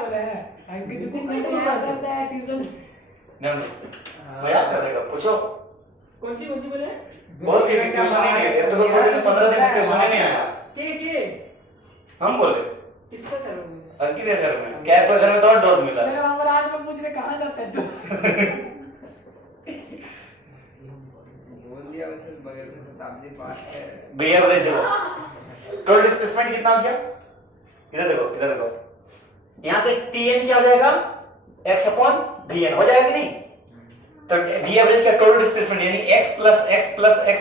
बोला है अंकित 2-3 घंटे याद रहता है ट्यूशन ध्यान दो मैं याद करेगा पूछो कौन सी बोले बहुत ही ट्यूशन ही नहीं है तो बोल रहे 15 दिन से ट्यूशन ही नहीं आया के हम बोले किसका करो अंकित के घर में कैब के घर में तो और डोज मिला चलो हम आज में पूछ रहे कहां जाता है तू बोल दिया वैसे बगल में शताब्दी पास है भैया एवरेज देखो टोटल डिस्प्लेसमेंट कितना हो गया इधर देखो यहां से tn क्या हो जाएगा x अपॉन vn हो जाएगा कि नहीं तो v एवरेज का टोटल डिस्प्लेसमेंट यानी x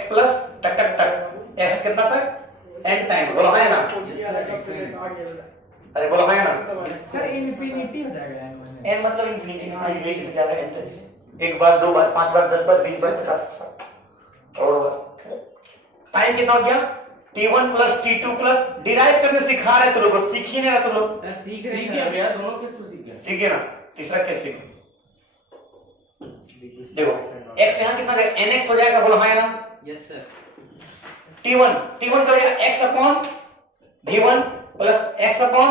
प्लस टक टक टक x कितना तक n टाइम्स बोलो है ना अरे बोलो है ना सर इन्फिनिटी हो जाएगा n मतलब इंफिनिटी हां ये लेके जा रहा है n टाइम्स एक बार दो बार पांच बार 10 बार 20 बार 50 और टाइम कितना हो गया t1 plus t2 plus derive करने सिखा रहे तो लोग सीख ही नहीं रहा तुम लोग सर सीख रहे ठीक है हैं भैया दोनों केस तो सीख गए ठीक है ना तीसरा केस सीखो देखो x यहां कितना जाएगा nx हो जाएगा बोलो हां ना यस सर t1 का हो जाएगा x upon v1 plus x upon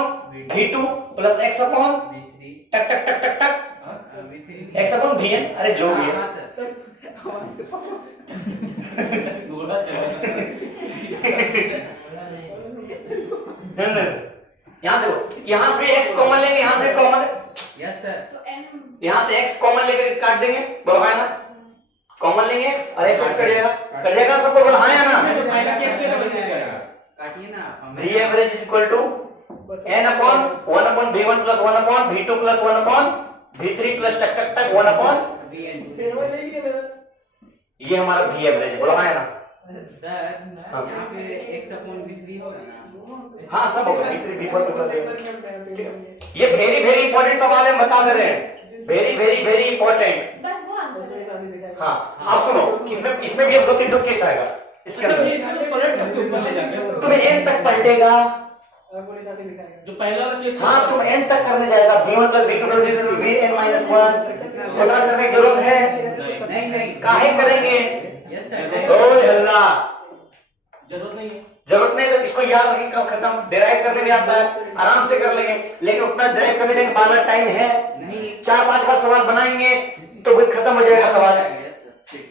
v2 plus x upon v3 टक टक टक टक टक v3 x अपॉन vn अरे जो भी है गोला चला यहां देखो यहां से x कॉमन लेंगे यहां से कॉमन यस सर तो n यहां से x कॉमन लेकर काट देंगे बोलो हां ना कॉमन लेंगे x और x कट जाएगा सबको बोलो हां या ना पहला केस के लिए बचेगा काटिए ना v average is equal to n upon 1 upon v1 plus 1 upon v2 plus 1 upon v3 plus टक टक टक 1 upon vn ये हमारा v average है बोलो हां या ना सर यहाँ पे x अपॉन v3 होगा ना हाँ सब होगा v3 v4 टू कर देंगे ठीक है ये वेरी वेरी इंपॉर्टेंट सवाल है बता दे रहे हैं वेरी वेरी वेरी इंपॉर्टेंट बस वो आंसर है हाँ आप सुनो इसमें भी अब 2-3 टू केस आएगा इसके मतलब अंदर ये इसको पलट सकते हो ऊपर से जाके तुम्हें n तक पलटेगा जो पहला वाला केस हाँ तुम n तक करने जाएगा v1 plus v2 plus vn minus 1 उतना करने की जरूरत है नहीं काहे करेंगे यस सर ओए हल्ला जरूरत नहीं है जरूरत नहीं तो इसको याद रखिए कब खत्म डिराइव करने भी आता है आराम से कर लेंगे लेकिन उतना डिराइव करने का बार टाइम है नहीं 4-5 बार सवाल बनाएंगे तो भी खत्म हो जाएगा सवाल यस सर ठीक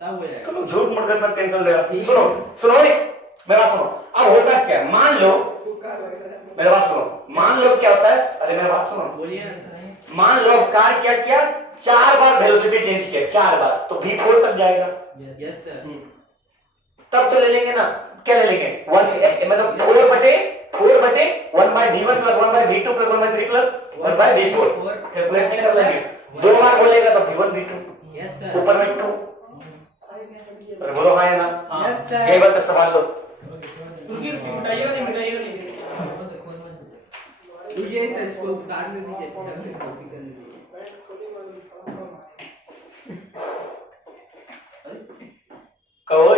तब हो जाएगा चलो झूठ मूठ कर टेंशन ले रहा सुनो मेरी बात सुनो अब होता क्या है मान लो मेरी बात सुनो मान लो क्या होता है अरे मेरी बात सुनो बोलिए ना सर मान लो कार क्या किया 4 बार वेलोसिटी चेंज किया 4 बार तो v4 तक जाएगा यस सर तब तो ले लेंगे ना क्या ले लेंगे 1 मतलब 4/1 by v1 plus 1 by v2 plus 1 by 3 plus 1 by v4 calculate नहीं कर लेंगे 2 बार बोलेगा तो v1 v2 यस सर ऊपर में 2 अरे बोलो हाँ या ना यस सर यही बात का सवाल लो क्योंकि मिटाइएगा नहीं मुझे सर इसको काटने दीजिए अच्छा से कॉपी करने दीजिए कहो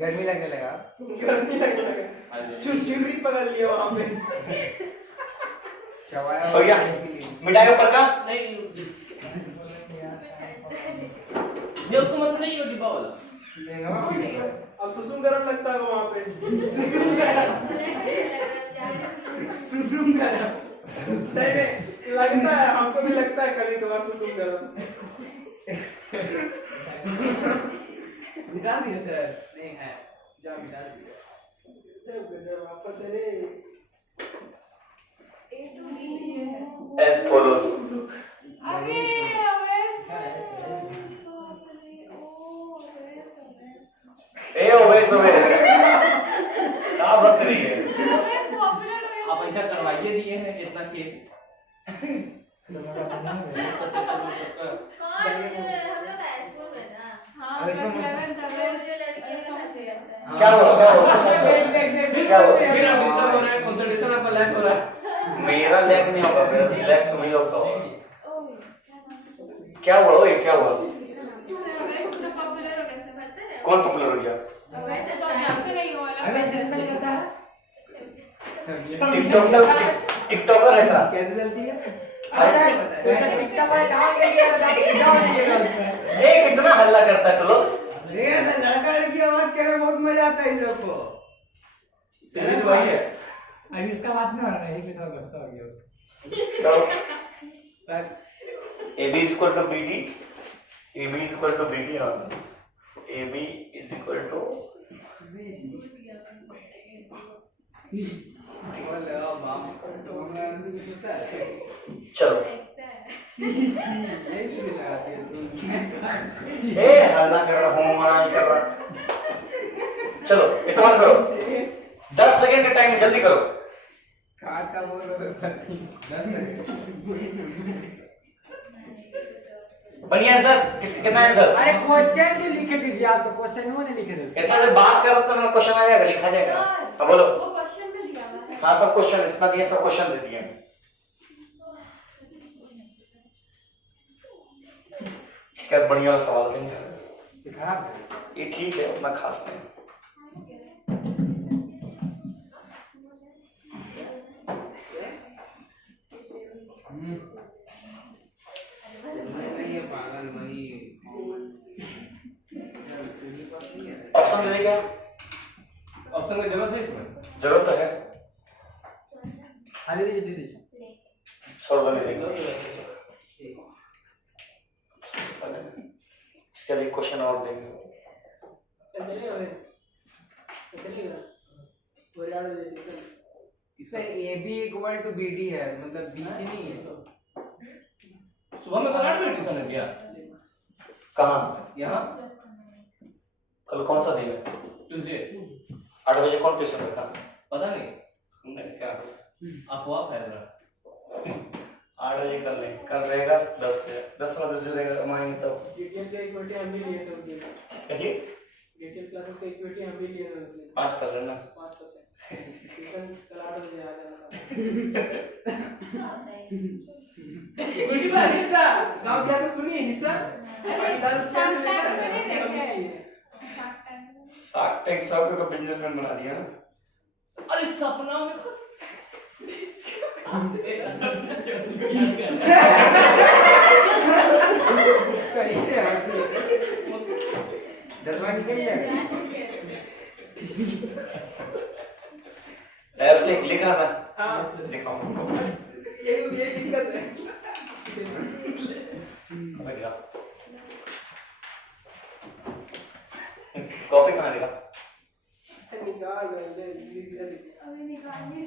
गर्मी लगने लगा चुरचुरी पकड़ लिया वहां पे चवाया हो गया मिटाई ऊपर का नहीं ये उसको मतलब नहीं हो डिब्बा वाला अब सुसुम गरम लगता है वहां पे सुसुम गरम नहीं लगता है हमको भी लगता है कभी कभार सुसुम गरम मिटा दिए सर नहीं है जा मिटा दिए वापस अरे A to D है as follows अरे ओवेस क्या बात रही है आप ऐसा करवाइए दिए हैं इतना केस क्या हुआ उसके साथ क्या हुआ फिर आप डिस्टर्ब हो रहे हैं कंसंट्रेशन आपका लैग हो रहा है मेरा लैग नहीं होगा मेरा लैग तुम ही लोग का होगा क्या हुआ ओए क्या हुआ कौन पॉपुलर हो गया वैसे तो आप जानते नहीं हो वाला कैसे करता है टिकटॉकर है क्या कैसे चलती है कितना हल्ला करता है तू लोग लड़का लड़की आवाज क्या बहुत मजा आता है इन लोग को तो वही है अभी इसका बात नहीं हो रहा है इसलिए थोड़ा गुस्सा हो गया AB is equal to BD. AB is equal to BD. AB is equal to चलो ए हल्ला कर रहा हूँ नहीं कर रहा। चलो इस्तेमाल करो 10 सेकंड का टाइम जल्दी करो। काटा बोल रहे थे 10 सेकंड बनिए आंसर कितना आंसर? अरे क्वेश्चन भी लिख दीजिए आप, तो क्वेश्चन वो नहीं लिख रहे। इतना देर बात करो तो ना क्वेश्चन आ जाएगा, लिखा जाएगा। अब बोलो। वो क्वेश्चन में दिया हुआ है। हाँ सब क्वेश्चन इतना दिए, सब क्वेश्चन दे दिए। इसका बढ़िया वाला सवाल देंगे। खराब ये ठीक है, उतना खास नहीं। नहीं ये पागल वही ऑप्शन देने क्या ऑप्शन की जरूरत है इसमें? जरूरत तो है, हाँ दे दीजिए। छोड़ दो नहीं देंगे। इसके लिए क्वेश्चन और देंगे। इसमें AB इक्वल टू BD है, मतलब BC नहीं है। सुबह में कल 8 बजे ट्यूशन है क्या? कहाँ? यहाँ कल कौन सा दिन है? ट्यूसडे 8 बजे कौन ट्यूशन रखा? पता नहीं, हमने क्या अफवाह फैल रहा है। 8 बजे कर लें, कल रहेगा 10 बजे, 10 जो रहेगा हमारे तब GTL का इक्विटी हम भी लिए थे उसके। क्या जी? GTL क्लासेस का इक्विटी हम भी लिए थे उसके। 5% ना 5%। ट्यूशन कल 8 बजे आ जाना था। इक्विटी का हिस्सा गांव क्या तो सुनिए हिस्सा पाटीदार शेयर में लेकर शार्क टैंक सब को बिजनेसमैन बना दिया ना। अरे सपना में दसवां निकल जाएगा। ऐप से लिख रहा था। हां लिखाओ ये दिक्कत है। बढ़िया। कॉपी कहाँ दिखा? निकाल ले अभी निकालिए।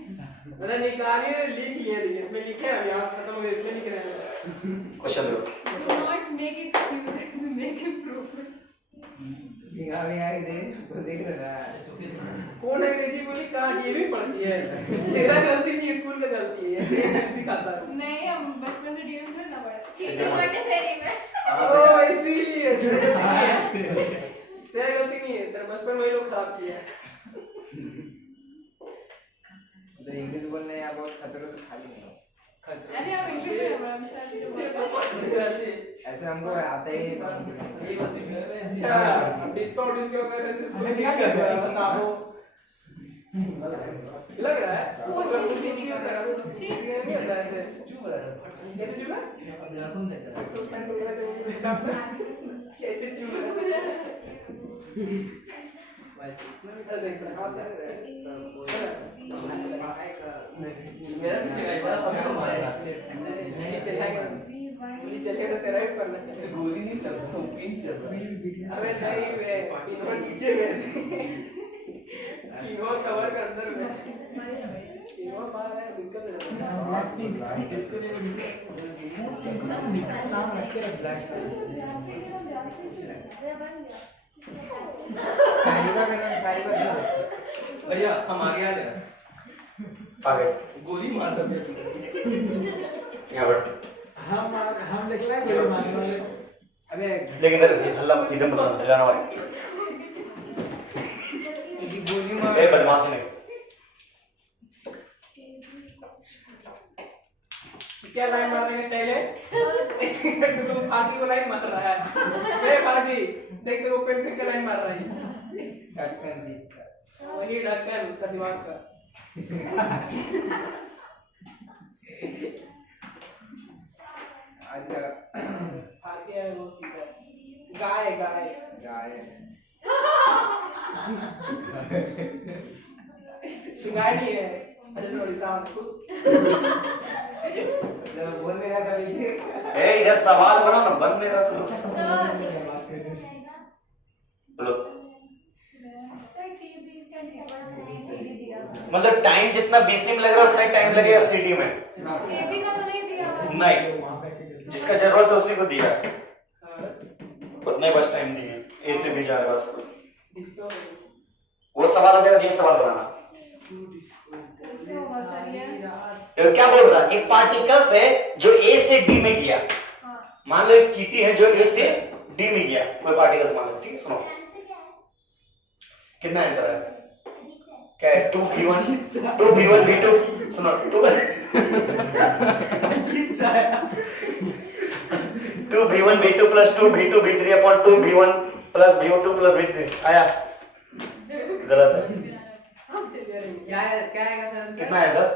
मतलब निकालिए लिख लिए थे इसमें लिखे हैं, अभी आप खत्म हो गए इसमें लिख रहे हैं। क्वेश्चन दो। Do not make excuses, make improvement. भिंगा दे वो देख रहा है। कौन अंग्रेजी बोली कहाँ ये भी पढ़ती है। तेरा गलती नहीं स्कूल का गलती है, ये सिखाता है। नहीं हम बचपन से डीएम में ना पढ़े। सीधे मत। ओ इसीलिए तेरा गलती नहीं है, तेरा बचपन में ही लोग खराब किया है। तो इंग्लिश बोलने यहाँ बहुत खतरा तो खाली नहीं है। अरे हम इंग्लिश में पढ़ा ऐसे हमको आता ही नहीं था। अच्छा डिस्काउंट कर रहे थे उसमें क्या कर रहा है बताओ। लग रहा है कुछ नहीं होता है, ठीक है नहीं होता है ऐसे चुप रहा है। कैसे चुप रहा है? कैसे चुप रहा है? देख हाथ लग रहा है। मेरा भी चलेगा अभी हम आएगा नहीं चलेगा तेरा ही करना चाहिए। गोली नहीं चलता तो पिन चल रहा है। अबे नहीं वे पिनवा नीचे में पिनवा कवर कर अंदर में पिनवा बाहर है दिक्कत है। इसके लिए नाम रख के रख ब्लैक भैया हम आगे आ जाए। आगे गोली मार रहे थे यहाँ पर हम निकला गोली मारने वाले। अबे लेकिन इधर हल्ला इधर मत हिलाना वाले। गोली मार ए बदमाशी नहीं। क्या लाइन मारने का स्टाइल है? तुम पार्टी को लाइन मार रहा है। ए पार्टी देख तेरे को पेन फेंक के लाइन मार रहा है। ढक्कन बीच का वही ढक्कन उसका दिमाग का। आज का आगे है वो सीधा गाय गाय गाय गाय नहीं है। अच्छा सॉरी साउंड कुछ ए इधर सवाल बना ना बन नहीं रहा तुम बोलो। मतलब टाइम जितना बीसी में लग रहा है उतना टाइम लगेगा सीडी में एबी का तो नहीं दिया हुआ। नहीं, जिसका जरूरत है उसी को दिया है, उतने बस टाइम दिए ए से बी जा रहा है बस। वो सवाल हो जाएगा, ये सवाल बनाना। कैसे होगा सर ये? तो क्या बोल रहा है, एक पार्टिकल है जो ए से डी में गया। हाँ। मान लो एक चीटी है जो ए से डी में गया, कोई पार्टिकल मान लो, ठीक है। सुनो कितना आंसर है, क्या है 2v1 2v1v2, सुनो 2v1v2 plus 2v2v3 upon 2v1 plus v2 plus v3 आया, गलत है। क्या आएगा सर? कितना है सर?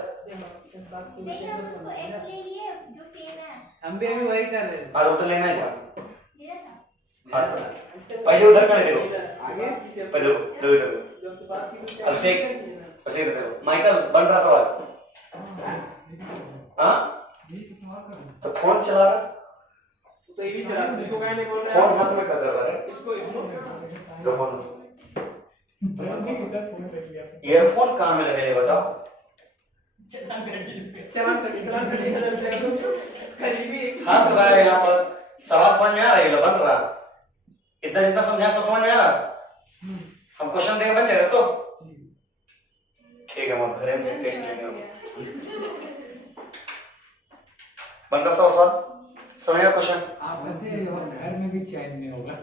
नहीं हम उसको x ले लिए जो सेम है। हम भी अभी वही कर रहे थे। हाँ तो लेना ही था। लिया था। हाँ, पहले उधर कर देखो, आगे पहले देखो अभिषेक देखो, माइकल बन रहा सवाल। हाँ तो फोन चला रहा, तो ये भी चला रहा है, इसको क्या नहीं बोल रहा फोन हाथ में कर रहा है, इसको दो फोन ईयरफोन कहाँ में लगे बताओ। चलान कटिए करीबी हंस रहा है यहाँ पर, सवाल समझ में आ रहा है, बन रहा इतना जितना समझाया सब समझ में आ रहा। हम क्वेश्चन देंगे बन जाएगा तो ठीक है, हम घर में टेस्ट लेंगे। बन रहा सवाल समझ गया क्वेश्चन? आप कहते हैं घर में भी चैन नहीं होगा।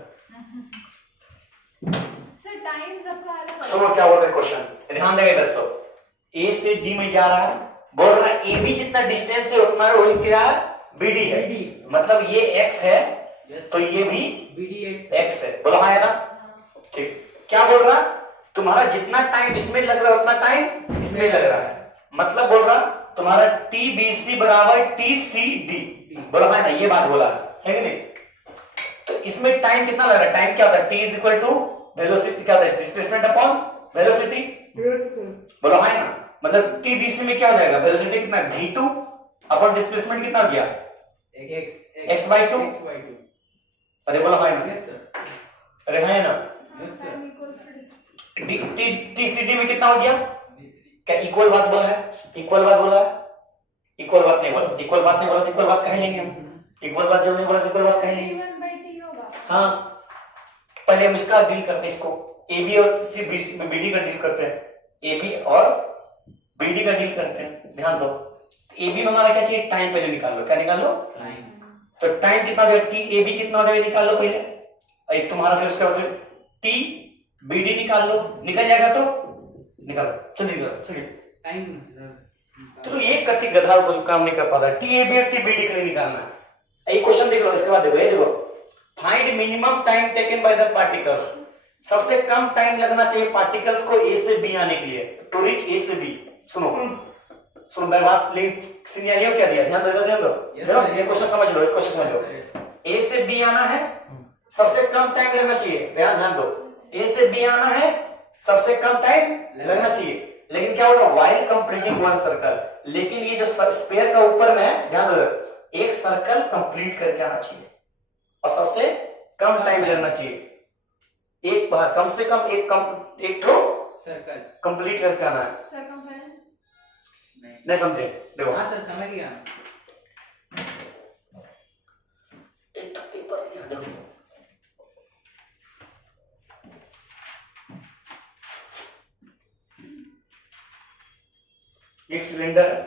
सर टाइम सबका अलग सुनो क्या बोल रहे क्वेश्चन, ध्यान देंगे इधर सब। ए से डी में जा रहा है, बोल रहा है ए बी जितना डिस्टेंस है उतना वही क्या है, बी डी है। मतलब ये एक्स है तो ये भी एक्स है, बोला हाँ है ना? ठीक। क्या बोल रहा, तुम्हारा जितना टाइम इसमें लग रहा है उतना टाइम इसमें लग रहा है। मतलब बोल रहा तुम्हारा टी बी सी बराबर टी सी डी, बोला है ना? ये बात बोला है कि नहीं? तो इसमें टाइम कितना लग रहा है, टाइम क्या होता है, T is equal to velocity, क्या होता है, डिस्प्लेसमेंट अपॉन वेलोसिटी, बोला है ना? मतलब टी बी सी में क्या हो जाएगा, वेलोसिटी कितना v2 अपॉन डिस्प्लेसमेंट कितना हो गया x/2। अरे बोला है ना? अरे है ना? टी सी डी में कितना हो गया, क्या इक्वल बात बोला है, इक्वल बात बोला है, इक्वल बात नहीं बोला, इक्वल बात नहीं बोला, इक्वल बात कह लेंगे हम, इक्वल बात जो नहीं बोला इक्वल बात कह लेंगे। T1/T होगा। हाँ पहले हम इसका डील करते हैं, इसको ए बी और सी बी डी का डील करते हैं, ए बी और बी डी का डील करते हैं। ध्यान दो, ए बी में हमारा क्या चाहिए, टाइम पहले निकाल लो, क्या निकाल लो, तो टाइम कितना हो जाएगा, टी ए बी कितना हो जाएगा निकाल लो पहले, एक तुम्हारा फिर उसका टी बी डी निकाल लो, निकल जाएगा तो निकालो, चलिए टाइम तो ये कति गधा कुछ काम नहीं कर पाता, टी ए बी और टी बी डी के लिए निकालना है। एक क्वेश्चन देख लो, इसके बाद देखो, ये देखो, find minimum time taken by the particles, सबसे कम टाइम लगना चाहिए पार्टिकल्स को ए से बी आने के लिए, टू रीच ए से बी। सुनो मैं बात लिंक सिनेरियो क्या दिया, ध्यान दो देखो, ये क्वेश्चन समझ लो, एक क्वेश्चन समझ लो, ए से बी आना है, सबसे कम टाइम लगना चाहिए, ध्यान दो, ए से बी आना है, सबसे कम टाइम लगना चाहिए, लेकिन क्या होगा, व्हाइल कंप्लीटिंग वन सर्कल, लेकिन ये जो स्फीयर का ऊपर में है, ध्यान दो, एक सर्कल कंप्लीट करके आना चाहिए और सबसे कम टाइम लगना चाहिए, एक बार कम से कम एक सर्कल कंप्लीट करके आना है। Circumference। नहीं समझे, देखो हाँ सर समझ गया। एक पेपर यहाँ देखो, एक सिलेंडर है,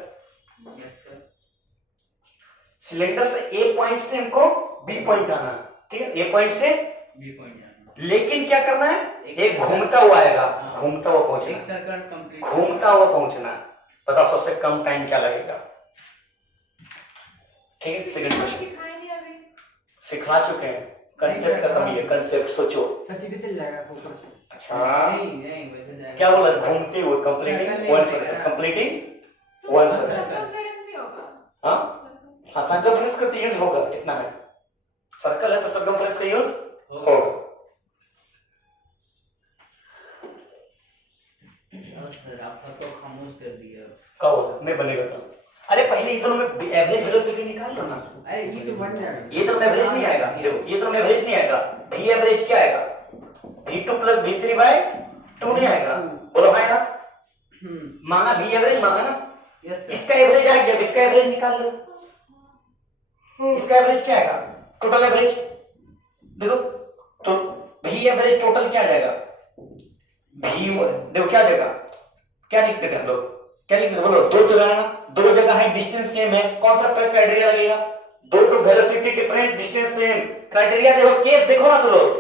सिलेंडर से ए पॉइंट से हमको बी पॉइंट आना है, ठीक है, ए पॉइंट से बी पॉइंट लेकिन क्या करना है, एक घूमता हुआ आएगा, घूमता हुआ एक पहुंचना, सर्कल कंप्लीट, घूमता हुआ पहुंचना, बताओ सबसे कम टाइम क्या लगेगा। ठीक है, सेकंड क्वेश्चन सिखाए नहीं अभी। सिखा चुके हैं, कंसेप्ट का कमी है, कंसेप्ट सोचो। सीधे चल जाएगा ऊपर से। अच्छा नहीं वैसे जाएगा। क्या बोला, घूमते हुए, completing one circle, completing one circle. Circumference ही होगा। हाँ हाँ, सर्कमफ्रेंस का तो यूज होगा, इतना है, सर्कल है तो सर्कमफ्रेंस का यूज होगा। सर आपका तो खामोश कर दिया। कब नहीं बनेगा तो? अरे पहले इन दोनों में एवरेज वेलोसिटी निकाल लो ना। अरे ये तो बन जाएगा, ये तो एवरेज नहीं आएगा, देखो ये तो एवरेज नहीं आएगा। v एवरेज क्या आएगा? v2 प्लस v3 बाय 2 नहीं आएगा, बोलो आएगा? मांगा v एवरेज मांगा ना, यस सर। इसका एवरेज आ गया, इसका एवरेज निकाल लो। इसका एवरेज क्या आएगा? टोटल एवरेज देखो तो v एवरेज टोटल क्या आ जाएगा? v देखो क्या आ जाएगा, क्या लिखते थे हम लोग, क्या लिखते थे बोलो? दो जगह है ना, दो जगह है, डिस्टेंस सेम है, कौन सा क्राइटेरिया लगेगा? दो तो velocity different, distance same, criteria देखो, केस देखो ना तो लोग,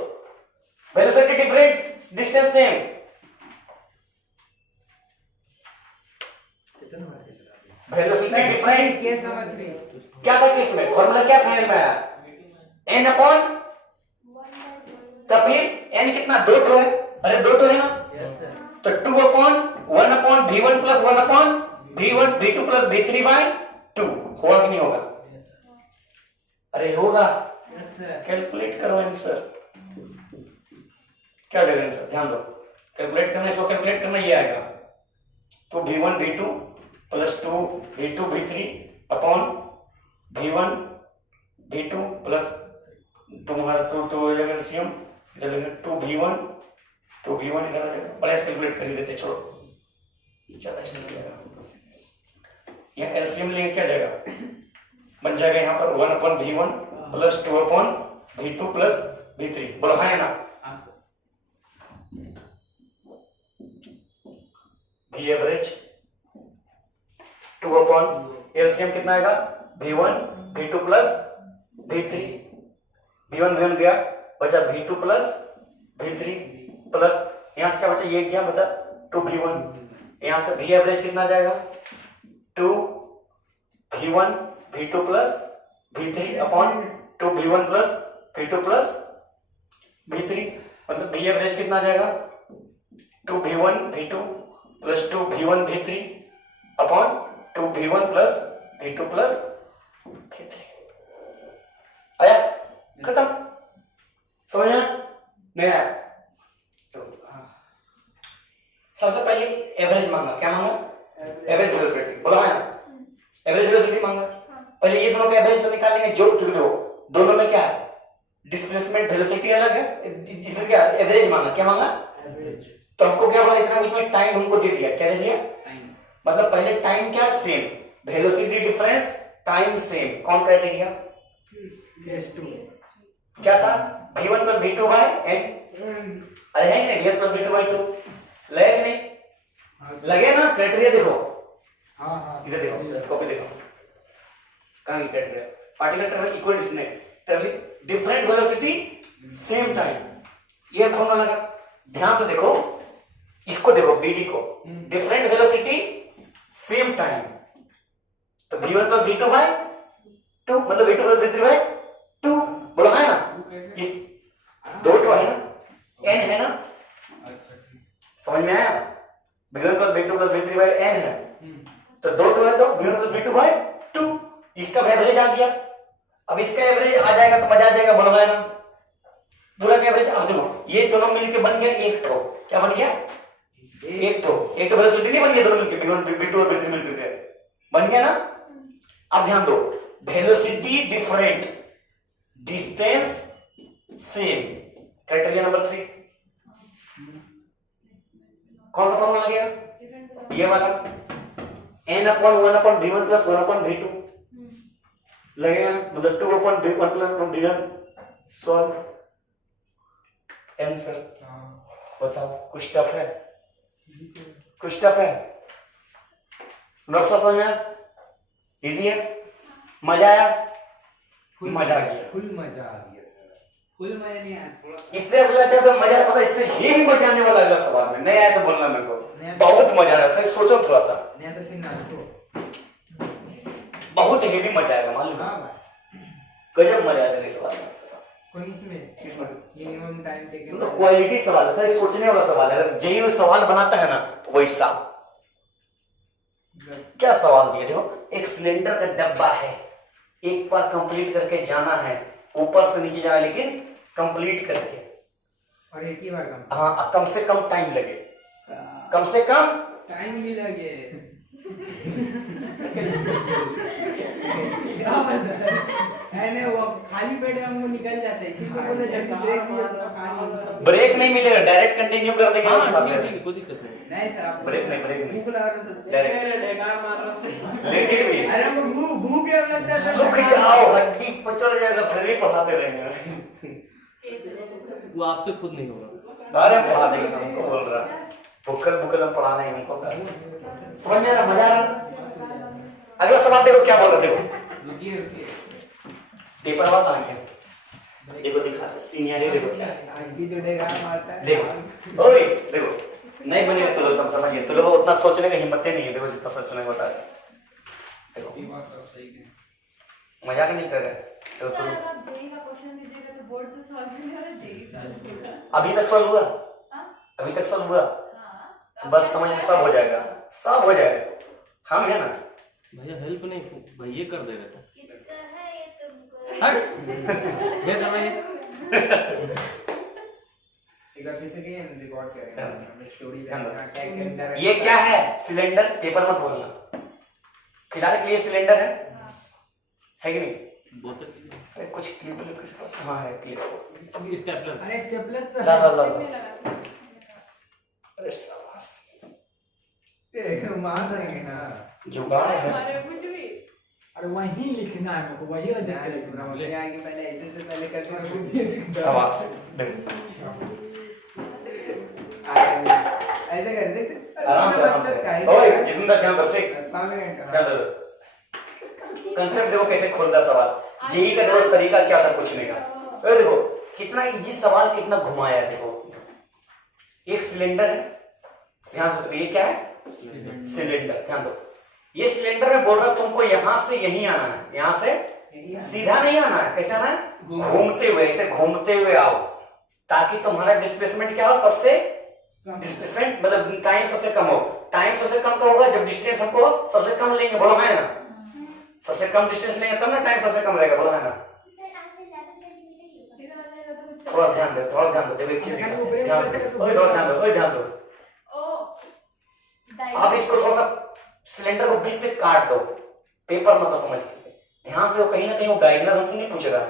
velocity different, distance same. Velocity different, case number 3 क्या था केस में? फॉर्मूला क्या फाइनल में आया? n अपॉन, तब फिर n कितना? 2 तो है, अरे 2 तो है ना, यस सर। तो 2 upon 1 upon v1 plus 1 upon v1 v2 plus v3 by 2 होगा कि नहीं होगा? अरे होगा, यस सर। कैलकुलेट करो आंसर, क्या जगह आंसर ध्यान दो, कैलकुलेट करना, इसको कैलकुलेट करना, ये आएगा तो v1 v2 plus 2 v2 v3 upon v1 v2 plus 2 हमारा 2 हो जाएगा एलसीएम, इधर लगेगा 2v1 इधर आ जाएगा, बड़ा कैलकुलेट कर ही देते, छोड़ो ज्यादा इसमें जाएगा, यहाँ एलसीएम लेंगे क्या जाएगा, बन जाएगा यहाँ पर 1 upon v1 plus 2 upon v2 plus v3, बोलो हाँ है ना? v एवरेज 2 अपॉन एलसीएम कितना आएगा? v1 v2 plus v3, v1 गया, बचा v2 प्लस v3 प्लस यहां से क्या बचा, ये गया बता 2v1, यहां से v एवरेज कितना जाएगा? 2v1 v2 plus v3 upon 2v1 plus v2 plus v3, मतलब v एवरेज कितना जाएगा? 2v1 v2 plus 2v1 v3 upon 2v1 plus v2 plus v3। आया? खत्म? समझ में नहीं आया? सबसे पहले एवरेज मांगा, क्या मांगा? एवरेज वेलोसिटी, बोला है? एवरेज वेलोसिटी मांगा, पहले ये दोनों का एवरेज तो निकालेंगे, जोड़ के दो, दोनों में क्या है? डिस्प्लेसमेंट वेलोसिटी अलग है, इसमें क्या एवरेज मांगा, क्या मांगा? एवरेज। तो हमको क्या बोला, इतना इसमें टाइम हमको दे दिया, क्या दे दिया? टाइम, मतलब पहले टाइम क्या same, velocity difference, time same, कौन क्राइटेरिया? केस 2 क्या था? v1 plus v2 bye n, अरे है नहीं, v1 प्लस v2 बाय 2 लगे कि नहीं? लगे ना? क्राइटेरिया देखो, हाँ इधर देखो, कॉपी देखो, कहां की criteria? Particle travel equal distance, travelling different velocity same time, ये फॉर्मूला लगा, ध्यान से देखो, इसको देखो bd को, डिफरेंट वेलोसिटी सेम टाइम, तो v1 प्लस v2 बाय 2, मतलब v2 प्लस v3 बाय 2, बोलो है ना? इस दो तो है ना, n है ना, समझ में आया? v1 plus v2 plus v3 bye n है, तो दो तो है तो v1 प्लस v2 बाय 2, इसका एवरेज आ गया, अब इसका एवरेज आ जाएगा तो मजा आ जाएगा, बोलो है ना? पूरा का एवरेज, अब देखो ये दोनों मिलके बन गया एक ठो, क्या बन गया? एक ठो वेलोसिटी नहीं बन गया, दोनों मिलके v1 v2 और v3 मिलके बन गया ना? अब ध्यान दो, velocity different, distance same, criteria number 3, कौन सा फॉर्मूला लगेगा? ये वाला, n upon 1 upon v1 plus 1 upon v2 लगेगा ना, मतलब 2 upon v1 plus v1 solve answer. बताओ कुछ टफ है? कुछ टफ है? नक्शा समझ में इजी है? मजा आया? मजा आ गया, फुल मजा आ गया सर, फुल मजा नहीं आया, थोड़ा इससे अगला जब मजा पता, इससे ये भी मजा आने वाला अगला सवाल में, नहीं आया तो बोलना मेरे को, बहुत मजा आ रहा है, सोचो थोड़ा सा, नहीं तो फिर नाचो, बहुत हेवी मजा आएगा, मान लो हाँ गजब मजा आएगा इस सवाल में। कोई इसमें इसमें मिनिमम टाइम टेकन, मतलब क्वालिटी सवाल है, खाली सोचने वाला सवाल है, अगर जेई में सवाल बनाता है ना तो वैसा क्या सवाल दिए, देखो एक सिलेंडर का डब्बा है, एक बार कंप्लीट करके जाना है, ऊपर से नीचे जाए लेकिन कंप्लीट करके, और एक ही बार काम, हाँ कम से कम टाइम लगे, कम से कम टाइम भी लगे क्या पता है ना, वो खाली पेट में हमको निकल जाते हैं, इसी को बोले जल्दी ब्रेक दिए तो खाली ब्रेक नहीं मिलेगा, डायरेक्ट कंटिन्यू कर देंगे हम साथ ठीक है, में। ठीक है, कोई दिक्कत नहीं। नहीं सर आप ब्रेक नहीं भूख लगा रहा था डायरेक्ट मेरे ढेकार मार रहा से लेटेड भी अरे हमको भूख है लगता है सुख जाओ, हड्डी पचड़ जाएगा, फिर भी पढ़ाते रहेंगे। वो आपसे खुद नहीं होगा। अरे पढ़ा देंगे, हमको बोल रहा है बुक्कल हम पढ़ा नहीं हमको। समझ में आ रहा, मजा आ रहा। अगला सवाल देखो क्या बोल रहा, देखो रुकिए रुकिए पेपर वाला आ गया, देखो दिखाते सीनियर, देखो क्या आंटी जो ढेकार मारता है देखो, ओए देखो नहीं बनेगा तो लोग सब समझिए, तो लोग उतना सोचने की हिम्मत ही नहीं है, देखो जितना सोचने को होता है। देखो मजाक नहीं कर रहे तो सर अगर आप जेई का क्वेश्चन दीजिएगा तो बोर्ड तो सॉल्व नहीं होगा, जेई सॉल्व होगा। अभी तक सॉल्व हुआ, हाँ अभी तक सॉल्व हुआ, हाँ बस समझ में सब हो जाएगा, सब हो जाएगा। हम है ना भैया हेल्प नहीं, भैया कर दे रहे थे। किसका है ये तुमको? हट ये कर भैया। एक बार फिर से कहिए ना, रिकॉर्ड करेंगे हम स्टोरी लगाना टैग कैरेक्टर। ये क्या है, सिलेंडर, पेपर मत बोलना, फिलहाल के लिए सिलेंडर है कि नहीं? बोतल की- अरे कुछ क्लिप किसके पास? हाँ है क्लिप, स्टेपलर। अरे स्टेपलर तो ला ला ला में ला। लगा। अरे शाबाश, मार देंगे ना। जुगाड़ है। हमारे कुछ भी अरे वहीं लिखना है मेरे को, वही देख ध्यान के रखना, लिखना मुझे आगे पहले ऐसे से पहले करते शाबाश, देखो ऐसे कर देते आराम से आराम से। ओए जितेंद्र ध्यान दो, सीख ध्यान दो। कंसेप्ट देखो कैसे खोलता सवाल, जेई का देखो तरीका क्या था पूछने का। ओए देखो कितना इजी सवाल, कितना घुमाया है। देखो एक सिलेंडर है, ध्यान से, ये क्या है? सिलेंडर। ध्यान दो, ये सिलेंडर में बोल रहा तुमको यहां से यहीं आना है, यहां से सीधा नहीं आना है। कैसे आना है? घूमते हुए, ऐसे घूमते हुए आओ, ताकि तुम्हारा डिस्प्लेसमेंट क्या हो, सबसे डिस्प्लेसमेंट मतलब टाइम सबसे कम हो। टाइम सबसे कम तो होगा जब डिस्टेंस हमको सबसे कम लेंगे, बोलो है ना? सबसे कम डिस्टेंस लेंगे तब ना टाइम सबसे कम रहेगा, बोलो है ना? सर यहाँ से 11 सेंटीमीटर ही होगा। सीधा आ जाएगा तो कुछ थोड़ा सा ध्यान दो, थोड़ा सा ध्यान दो, देखो एक चीज ध्यान दो, ओए थोड़ा ध्यान दो, ओए ध्यान दो। ओ आप इसको थोड़ा सा सिलेंडर को बीच से काट दो, पेपर मत समझ के ध्यान से, वो कहीं ना कहीं वो डायगोनल हमसे नहीं पूछ रहा।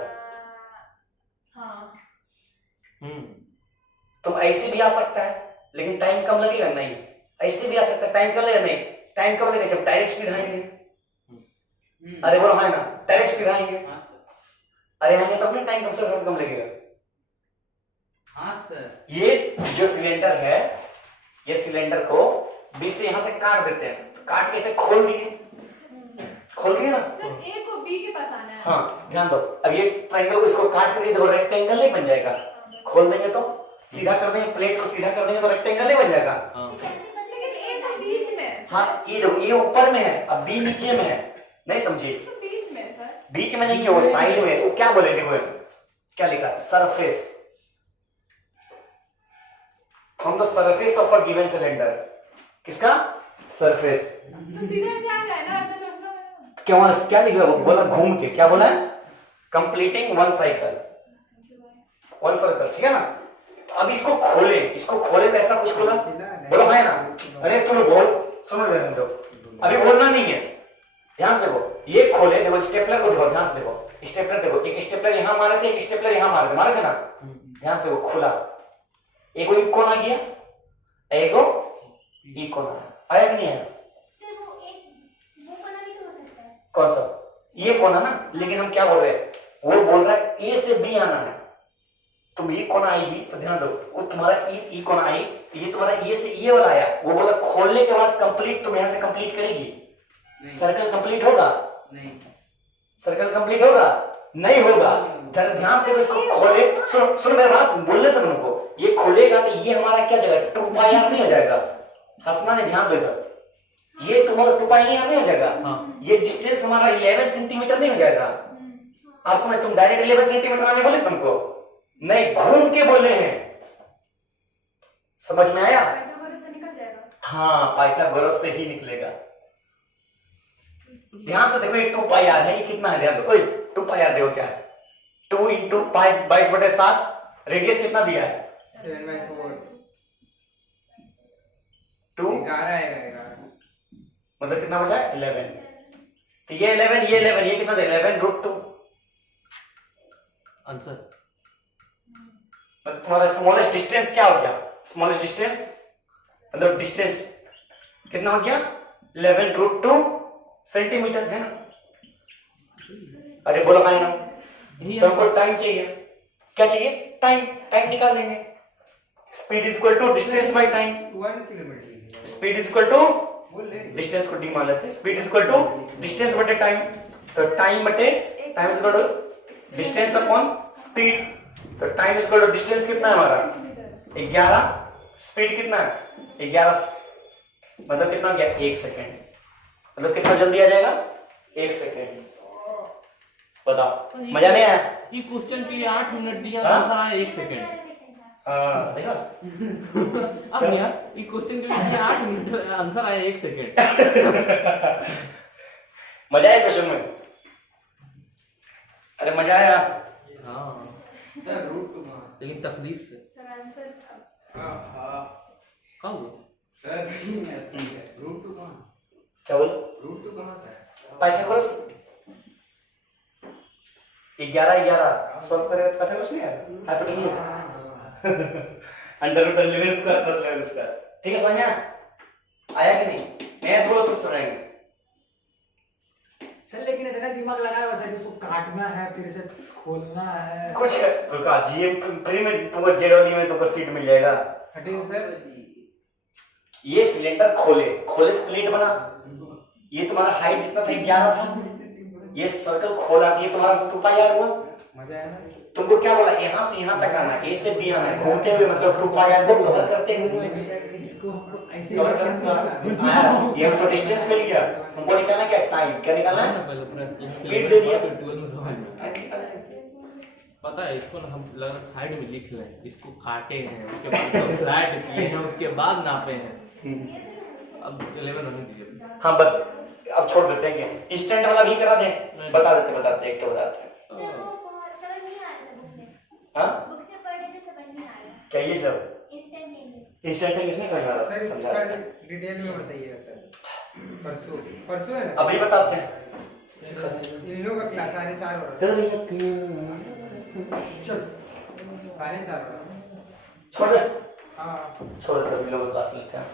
हाँ तुम ऐसे भी आ सकता है लेकिन टाइम कम लगेगा, नहीं ऐसे भी आ सकता है, टाइम कम लगेगा, नहीं टाइम कम लगेगा जब डायरेक्ट सीधा आएंगे। अरे बोलो है ना, डायरेक्ट सीधा आएंगे, अरे आएंगे तब ना टाइम कम से कम लगेगा। हाँ सर। ये जो सिलेंडर है, ये सिलेंडर को बीच से यहां से काट देते हैं, तो काट के इसे खोल दिए, खोल दिए ना। सर ए को बी के पास आना है। हाँ ध्यान दो, अब ये ट्रायंगल को इसको काट करके देखो रेक्टेंगल नहीं बन जाएगा, खोल देंगे तो सीधा कर देंगे, प्लेट को सीधा कर देंगे तो रेक्टेंगल नहीं बन जाएगा। लेकिन ए तो बीच में है सर। हाँ ये देखो, ये ऊपर में है, अब बी नीचे में है, नहीं समझे? तो बीच में है सर। बीच में नहीं है, वो साइड में। वो क्या बोले, देखो क्या लिखा, surface from the surface of a given cylinder. किसका? सरफेस। तो सीधा ऐसे आ जाए ना, अपना चौथा है। क्या लिखा, वो बोला घूम के, क्या बोला? Completing one cycle, one circle, ठीक है ना? अब इसको खोले, इसको खोले तो ऐसा कुछ खोला, बोलो है ना? अरे तुम बोल, सुनो दो, अभी बोलना नहीं है, ध्यान से देखो, ये खोले, देखो स्टेपलर को देखो, ध्यान से देखो, स्टेपलर देखो, एक स्टेपलर यहां मारे थे, एक स्टेपलर यहां मारे थे ना, ध्यान से देखो, खुला, एगो इकोन आ गया, एगो इकोन आया कि नहीं आया? सर वो कोना भी तो हो सकता है। कौन सा? ये कोना ना, लेकिन हम क्या बोल रहे हैं, वो बोल रहा है ए से बी आना है, तुम ये कोना आएगी तो ध्यान दो, वो तुम्हारा ई कोना आई, ये तुम्हारा ये से ये वाला आया, वो बोला खोलने के बाद कंप्लीट, तुम यहां से कंप्लीट करेगी, सर्कल कंप्लीट होगा? नहीं। सर्कल कंप्लीट होगा? नहीं होगा। ध्यान से इसको खोले, सुनो मेरी बात, बोलने तो तुमको, ये खोलेगा तो ये हमारा क्या जगह 2πr नहीं हो जाएगा, हंसना नहीं, ध्यान दो इधर, ये तुम्हारा 2πr नहीं हो जाएगा, ये डिस्टेंस हमारा 11 सेंटीमीटर नहीं हो जाएगा। आप समझ, तुम डायरेक्ट 11 सेंटीमीटर आने बोले तुमको, नहीं घूम के बोले हैं, समझ में आया? पाइथागोरस से निकल जाएगा। हाँ पाइथागोरस से ही निकलेगा। ध्यान से देखो, ये 2πr है, ये कितना है, ध्यान दो, 2πr देखो क्या है, 2 इंटू पाई 22/7, रेडियस कितना दिया है? 7/4 2 11 आएगा, 11 मतलब कितना बचा है? 11। तो ये 11 ये कितना था 11√2। आंसर मतलब तुम्हारा स्मॉलेस्ट डिस्टेंस क्या हो गया? स्मॉलेस्ट डिस्टेंस मतलब डिस्टेंस कितना हो गया 11√2 सेंटीमीटर है ना। अरे बोलो भाई ना, तो हमको टाइम चाहिए। क्या चाहिए? टाइम निकाल लेंगे। Speed is equal to distance by time. 1 kilometre speed is equal to बोल ले। डिस्टेंस को डी मान लेते हैं। Speed is equal to distance बटे टाइम। तो टाइम बटे time is equal to distance upon speed. तो time is equal to distance कितना है हमारा 11, स्पीड कितना है 11, मतलब कितना गया 1 सेकेंड। मतलब कितना जल्दी आ जाएगा 1 सेकेंड। बताओ मजा नहीं आया? ये क्वेश्चन के लिए 8 मिनट दिया, हाँ? आंसर आया 1 सेकंड। हाँ देखा। अब यार ये क्वेश्चन के लिए दिया 8 मिनट, आंसर आया 1 सेकंड। मजा आया क्वेश्चन में? अरे मजा आया। हाँ सर रूट टू कहां? लेकिन तकलीफ से सर आंसर कहाँ हुआ? सर रूट टू कहां? क्या बोल? रूट टू कहां से है? पाइथागोरस 11 सॉल्व करे पाइथागोरस नहीं आया hypotenuse under root 11 square plus 11 square. ठीक है समझ में आया कि नहीं? मैं थोड़ा कुछ सुनाएंगे सर लेकिन इतना दिमाग लगाया हुआ सर, उसको काटना है फिर इसे खोलना है कुछ रुका जीएम प्री में तुमको जेरोली में तुमको सीट मिल जाएगा। हटिंग सर ये सिलेंडर खोले तो प्लेट बना। ये तुम्हारा हाइट जितना था 11 था। ये सर्कल खोला तो ये तुम्हारा 2 पाई आर हुआ। मजा आया ना? तुमको क्या बोला यहाँ से यहाँ तक आना, ए से बी आना, घूमते हुए मतलब 2 पाई आर को कवर करते हुए। इसको हमको ऐसे कवर करते ये हमको डिस्टेंस मिल गया। हमको निकालना क्या टाइम? क्या निकालना है? स्पीड दे दिया। 12 में समझ में पता है। इसको ना हम लग साइड में लिख लें, इसको काटे हैं, उसके बाद फ्लैट किए हैं, उसके बाद नापे हैं। अब 11 होने दीजिए। हाँ बस अब छोड़ देते हैं कि इंस्टेंट वाला भी करा दें। बताते एक तो बताते हैं। सर वो बहुत समझ नहीं आ रहा था बुक में। हाँ बुक से पढ़ रहे थे समझ नहीं आ रहा। क्या ये सब इंस्टेंटेनियस इंस्टेंट किसने समझा रहा सर समझा इसका रहा था? डिटेल में बताइएगा सर। परसों है ना? अभी बताते हैं। इन लोगों का क्लास 4:30 हो रहा है। चल 4:30 हो रहा है। छोड़ दे हाँ छोड़ दे, अभी लोग क्लास लेते हैं।